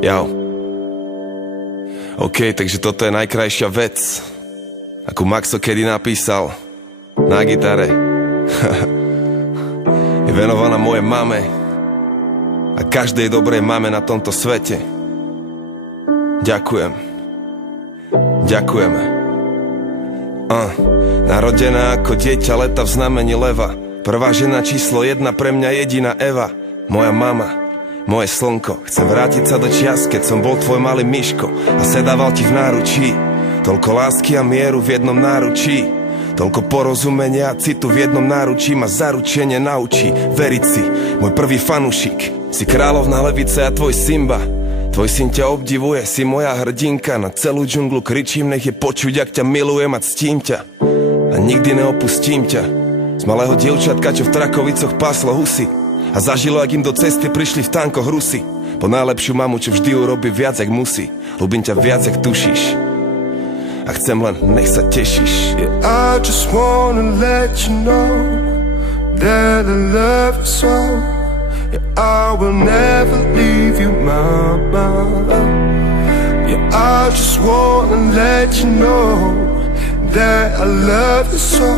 Jau. OK, takže toto je najkrajšia vec, akú Maxo kedy napísal na gitare. Je venovaná mojej mame a každej dobrej mame na tomto svete. Ďakujem. Ďakujeme. Narodená ako dieťa leta v znamení leva. Prvá žena číslo 1, pre mňa jediná Eva. Moja mama, moje slnko. Chcem vrátiť sa do čias, keď som bol tvoj malý myško a sedával ti v náručí. Toľko lásky a mieru v jednom náručí. Toľko porozumenia a citu v jednom náručí ma zaručenie naučí veriť si, môj prvý fanúšik. Si kráľovná levice a tvoj Simba. Tvoj syn ťa obdivuje, si moja hrdinka. Na celú džunglu kričím, nech je počuť, ak ťa milujem a ctím ťa. A nikdy neopustím ťa. Z malého dievčatka, čo v Trakovicoch páslo husy a zažilo, ak im do cesty prišli v tankoch Rusy. Po najlepšiu mamu, čo vždy urobí viac, jak musí. Ľúbim ťa viac, jak tušíš. A chcem len, nech sa tešíš. Yeah, I just wanna let you know that I love you so. Yeah, I will never leave you, mama. Yeah, I just wanna let you know that I love you so.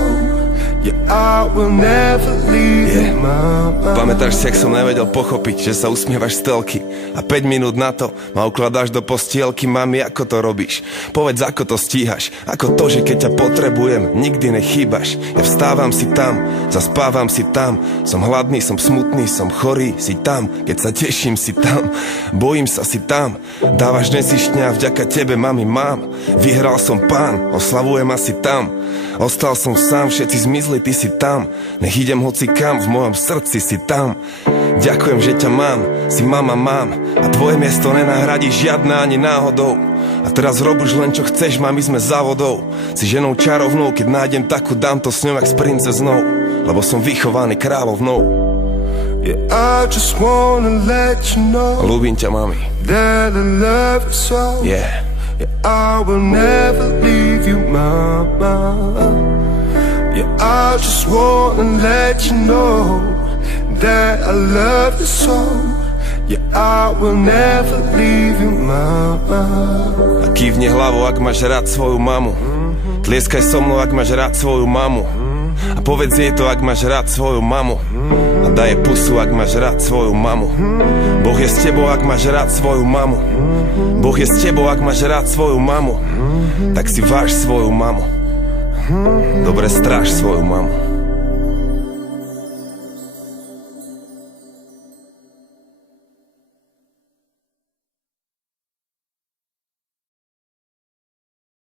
Yeah, I will never leave you, mama. Pamätáš si, ak som nevedel pochopiť, že sa usmievaš z telky a 5 minút na to ma ukladáš do postielky. Mami, ako to robíš? Povedz, ako to stíhaš? Ako to, že keď ťa potrebujem, nikdy nechýbaš? Ja vstávam, si tam, zaspávam, si tam. Som hladný, som smutný, som chorý, si tam. Keď sa teším, si tam. Bojím sa, si tam. Dávaš nezištňa, vďaka tebe, mami, mám. Vyhral som pán, oslavujem asi tam. Ostal som sám, všetci zmizli, ty si tam. Nech idem hoci kam, v mojom srdci si tam. Ďakujem, že ťa mám, si mama mám. A tvoje miesto nenahradí žiadna ani náhodou. A teraz rob už len čo chceš, mami, sme závodou. Si ženou čarovnou, keď nájdem takú, dám to s ňou jak s princeznou. Lebo som vychovaný kráľovnou. Yeah, I just wanna let you know Ľúbim ťa, mami. that I love you so. Yeah. Yeah, I will never leave you, mama. Yeah, I just wanna let you know that I love you so. Yeah, I will never leave you, mama. A kývni hlavou, ak máš rád svoju mamu. Tlieskaj so mnou, ak máš rád svoju mamu. A povedz jej to, ak máš rád svoju mamu. A daj jej pusu, ak máš rád svoju mamu. Boh je s tebou, ak máš rád svoju mamu. Boh je s tebou, ak máš rád svoju mamu. Tak si váž svoju mamu. Dobre stráž svoju mamu.